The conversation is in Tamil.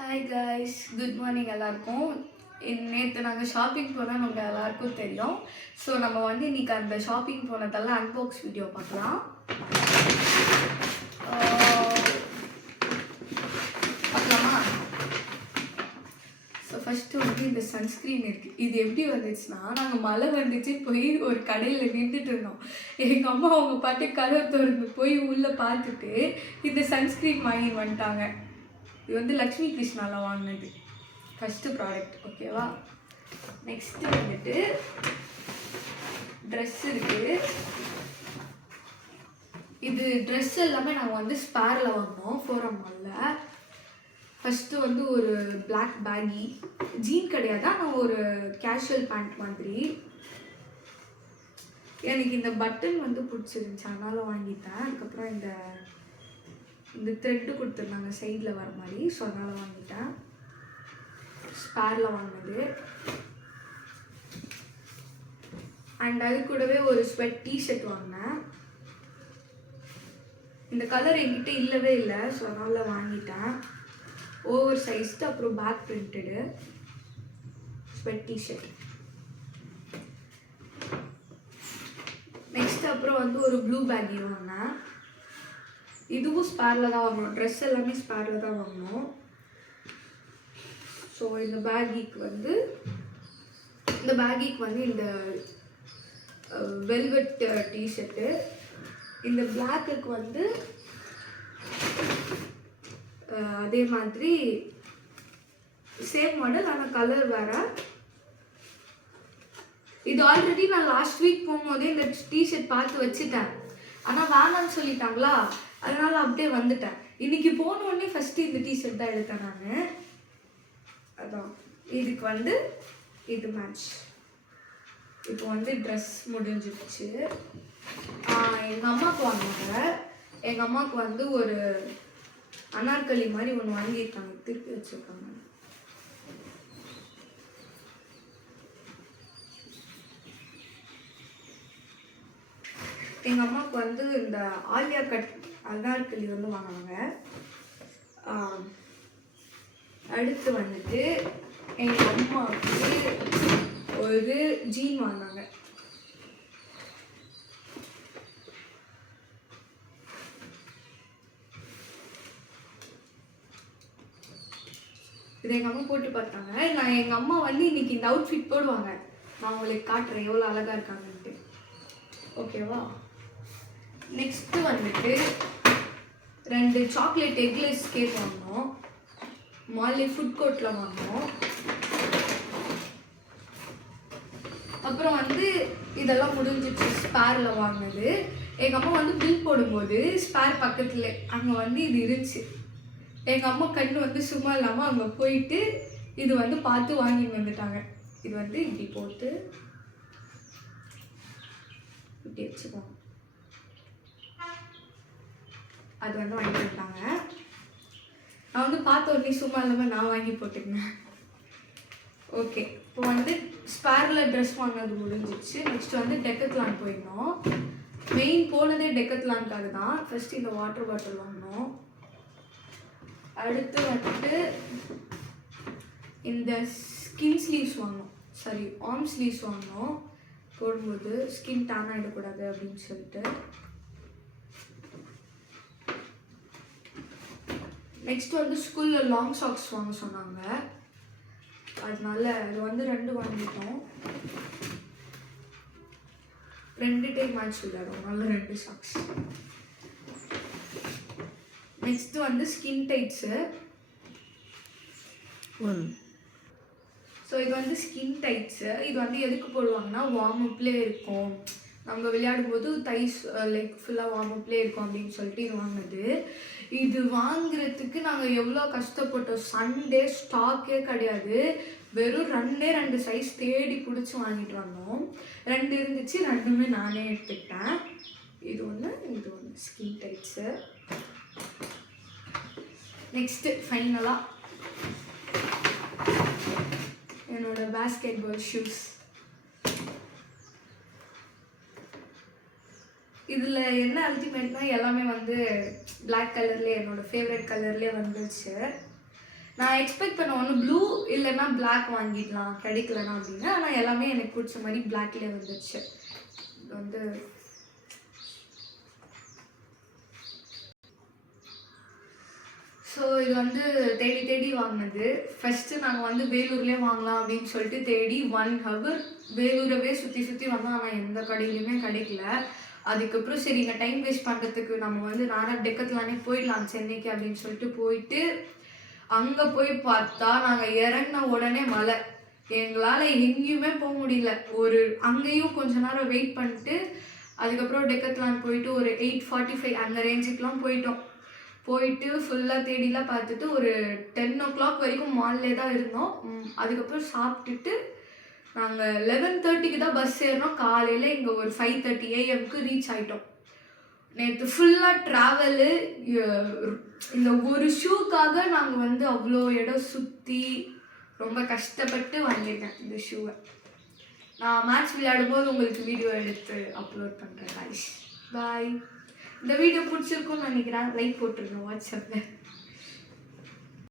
ஹாய் காய்ஸ், குட் மார்னிங் எல்லாருக்கும். நேற்று நாங்கள் ஷாப்பிங் போனால் நம்ம எல்லாருக்கும் தெரியும். ஸோ நம்ம வந்து இன்றைக்கி அந்த ஷாப்பிங் போனதெல்லாம் அன்பாக்ஸ் வீடியோ பார்க்கலாம். பார்க்கலாமா? ஸோ ஃபஸ்ட்டு வந்து இந்த சன்ஸ்க்ரீன் இருக்குது. இது எப்படி வந்துச்சுன்னா, நாங்கள் மழை வந்துச்சு போய் ஒரு கடையில் நின்றுட்டு இருந்தோம். எங்கள் அம்மா அவங்க பாட்டு கதவை திறந்து போய் உள்ளே பார்த்துட்டு இந்த சன்ஸ்க்ரீன் வாங்கி வந்துட்டாங்க. இது வந்து லக்ஷ்மி கிருஷ்ணாவில் வாங்கினது ஃபஸ்ட்டு ப்ராடக்ட். ஓகேவா? நெக்ஸ்ட்டு வந்துட்டு ட்ரெஸ் இருக்குது. இது ட்ரெஸ் எல்லாமே நாங்கள் வந்து ஸ்பேரில் வாங்கினோம் ஃபோரம் மாலில். ஃபஸ்ட்டு வந்து ஒரு பிளாக் பேகி ஜீன் கிடையாது, ஆனால் ஒரு கேஷுவல் பேண்ட் மாதிரி. எனக்கு இந்த பட்டன் வந்து பிடிச்சிருந்துச்சி, அதனால வாங்கிட்டேன். அதுக்கப்புறம் இந்த த்ரெட்டு கொடுத்துருந்தாங்க சைடில் வர மாதிரி, ஸோ அதனால் வாங்கிட்டேன். ஸ்பேரில் வாங்கினது. அண்ட் அது கூடவே ஒரு ஸ்வெட் டிஷர்ட் வாங்கினேன். இந்த கலர் என்கிட்ட இல்லவே இல்லை, ஸோ அதனால் வாங்கிட்டேன். ஓவர் சைஸ்டு, அப்புறம் back printed sweat T-shirt. Next அப்புறம் வந்து ஒரு ப்ளூ பேக்கி வாங்கினேன். இதுவும் ஸ்பேரில் தான் வாங்கணும். ட்ரெஸ் எல்லாமே ஸ்பேரில் தான் வாங்கணும். ஸோ இந்த பேகிக்கு வந்து இந்த வெல்வெட் டிஷர்ட்டு. இந்த பிளாக்குக்கு வந்து அதே மாதிரி சேம் மாடல், ஆனால் கலர் வேறு. இது ஆல்ரெடி நான் லாஸ்ட் வீக் போகும்போதே இந்த டிஷர்ட் பார்த்து வச்சுட்டேன், ஆனால் வேணான்னு சொல்லிட்டாங்களா, அதனால் அப்படியே வந்துட்டேன். இன்றைக்கி போனோடனே ஃபஸ்ட்டு இந்த டிஷர்ட் தான் எடுத்தேன் நான். அதான் இதுக்கு வந்து இது மேட்ச். இப்போ வந்து ட்ரெஸ் முடிஞ்சிடுச்சு. எங்கள் அம்மாவுக்கு வாங்கினாங்க. எங்கள் அம்மாவுக்கு வந்து ஒரு அனார்கலி மாதிரி ஒன்று வாங்கியிருக்காங்க, திருப்பி வச்சுருக்காங்க. எங்கள் அம்மாவுக்கு வந்து இந்த ஆலியா கட் அனார்கலி வந்து வாங்கினாங்க. அடுத்து வந்துட்டு எங்கள் அம்மாவுக்கு ஒரு ஜீன் வாங்கினாங்க. இது எங்கள் அம்மா போட்டு பார்த்தாங்க. எங்கள் அம்மா வந்து இன்னைக்கு இந்த அவுட்ஃபிட் போடுவாங்க. நான் உங்களுக்கு காட்டுறேன் எவ்வளோ அழகாக இருக்காங்கன்ட்டு. ஓகேவா? நெக்ஸ்ட்டு வந்துட்டு 2 சாக்லேட் எக்லெஸ் கேக் வாங்கினோம். மாலே ஃபுட் கோர்ட்டில் வாங்கினோம். அப்புறம் வந்து இதெல்லாம் முடிஞ்சிச்சு ஸ்பேரில் வாங்கினது. எங்கள் அம்மா வந்து பில் போடும்போது ஸ்பேர் பக்கத்தில் அங்கே வந்து இது இருந்துச்சு. எங்கள் அம்மா கண்ணு வந்து சும்மா இல்லாமல் அங்கே போயிட்டு இது வந்து பார்த்து வாங்கிட்டு வந்துட்டாங்க. இது வந்து இப்படி போட்டு இப்படி வச்சுக்கோங்க. அது வந்து வாங்கிட்டு வந்துட்டாங்க. நான் வந்து பார்த்த உடனே சும்மா இல்லாமல் நான் வாங்கி போட்டுக்கினேன். ஓகே, இப்போ வந்து ஸ்பேரில் ட்ரெஸ் வாங்கினது முடிஞ்சிச்சு. நெக்ஸ்ட் வந்து டெக்கத்லான் போயிருந்தோம். மெயின் போனதே டெக்கத்லான்காக தான். ஃபஸ்ட்டு இந்த வாட்டர் பாட்டில் வாங்கினோம். அடுத்து வந்துட்டு இந்த ஸ்கின் ஸ்லீவ்ஸ் வாங்கினோம், சாரி ஆர்ம் ஸ்லீவ்ஸ் வாங்கினோம். போடும்போது ஸ்கின் டேன் ஆகிடக்கூடாது அப்படின்னு சொல்லிட்டு. நெக்ஸ்ட் வந்து ஸ்கூலில் லாங் சாக்ஸ் வாங்க சொன்னாங்க, அதனால அது வந்து 2 வாங்கிட்டோம். 2 டைம் மேட்ச் விளையாடும், நல்ல 2 சாக்ஸ். நெக்ஸ்ட்டு வந்து ஸ்கின் டைட்ஸு. ஸோ இது வந்து ஸ்கின் டைட்ஸு. இது வந்து எதுக்கு போடுவாங்கன்னா வார்ம் அப்லேயே இருக்கும், நம்ம விளையாடும்போது தைஸ் லைக் ஃபுல்லாக வார்ம் அப்லேயே இருக்கும் அப்படின்னு சொல்லிட்டு இது வாங்கினது. இது வாங்குறதுக்கு நாங்கள் எவ்வளோ கஷ்டப்பட்டோம். சண்டே ஸ்டாக்கே கிடையாது, வெறும் 2 சைஸ் தேடி பிடிச்சி வாங்கிட்டு வந்தோம். 2 இருந்துச்சு, 2மே நானே எடுத்துக்கிட்டேன். இது ஒன்று ஸ்கின் டைட்ஸு. நெக்ஸ்ட்டு ஃபைனலாக என்னோட பேஸ்கெட் பால் ஷூஸ். இதில் என்ன அல்டிமேட்னா எல்லாமே வந்து பிளாக் கலர்லேயே என்னோடய ஃபேவரட் கலர்லேயே வந்துச்சு. நான் எக்ஸ்பெக்ட் பண்ண ஒன்று ப்ளூ இல்லைன்னா பிளாக் வாங்கிடலாம் கிடைக்கலனா அப்படின்னு. ஆனால் எல்லாமே எனக்கு பிடிச்ச மாதிரி பிளாக்லேயே வந்துடுச்சு. இது வந்து ஸோ இது வந்து தேடி தேடி வாங்கினது. ஃபஸ்ட்டு நாங்கள் வந்து வேலூர்லேயே வாங்கலாம் அப்படின்னு சொல்லிட்டு தேடி 1 hour வேலூரவே சுற்றி சுற்றி வந்தோம். ஆனால் எந்த கடையிலையுமே கிடைக்கல. அதுக்கப்புறம் சரி இங்கே டைம் வேஸ்ட் பண்ணுறதுக்கு நம்ம வந்து நேராக டெக்கத்லானே போயிடலாம் சென்னைக்கு அப்படின்னு சொல்லிட்டு போயிட்டு அங்கே போய் பார்த்தா நாங்கள் இறங்கின உடனே மழை. எங்களால் எங்கேயுமே போக முடியல. அங்கேயும் கொஞ்ச நேரம் வெயிட் பண்ணிட்டு அதுக்கப்புறம் டெக்கத்லான் போயிட்டு ஒரு 8:45 அந்த ரேஞ்சுக்கெலாம் போயிட்டு ஃபுல்லாக தேடிலாம் பார்த்துட்டு ஒரு 10 o'clock வரைக்கும் மால்லே தான் இருந்தோம். அதுக்கப்புறம் சாப்பிட்டுட்டு நாங்கள் 11:30க்கு தான் பஸ் ஏறினோம். காலையில் இங்கே ஒரு 5:30 AM ரீச் ஆகிட்டோம். நேற்று ஃபுல்லாக ட்ராவலு. இந்த ஒரு ஷூக்காக நாங்கள் வந்து அவ்வளோ இடம் சுற்றி ரொம்ப கஷ்டப்பட்டு வாங்கியிருக்கேன் இந்த ஷூவை. நான் மேட்ச் விளையாடும்போது உங்களுக்கு வீடியோ எடுத்து அப்லோட் பண்ணுறேன். பாய். இந்த வீடியோ பிடிச்சிருக்குன்னு நினைக்கிறேன். லைக் போட்டுருங்க வாட்ஸ்அப்பில்.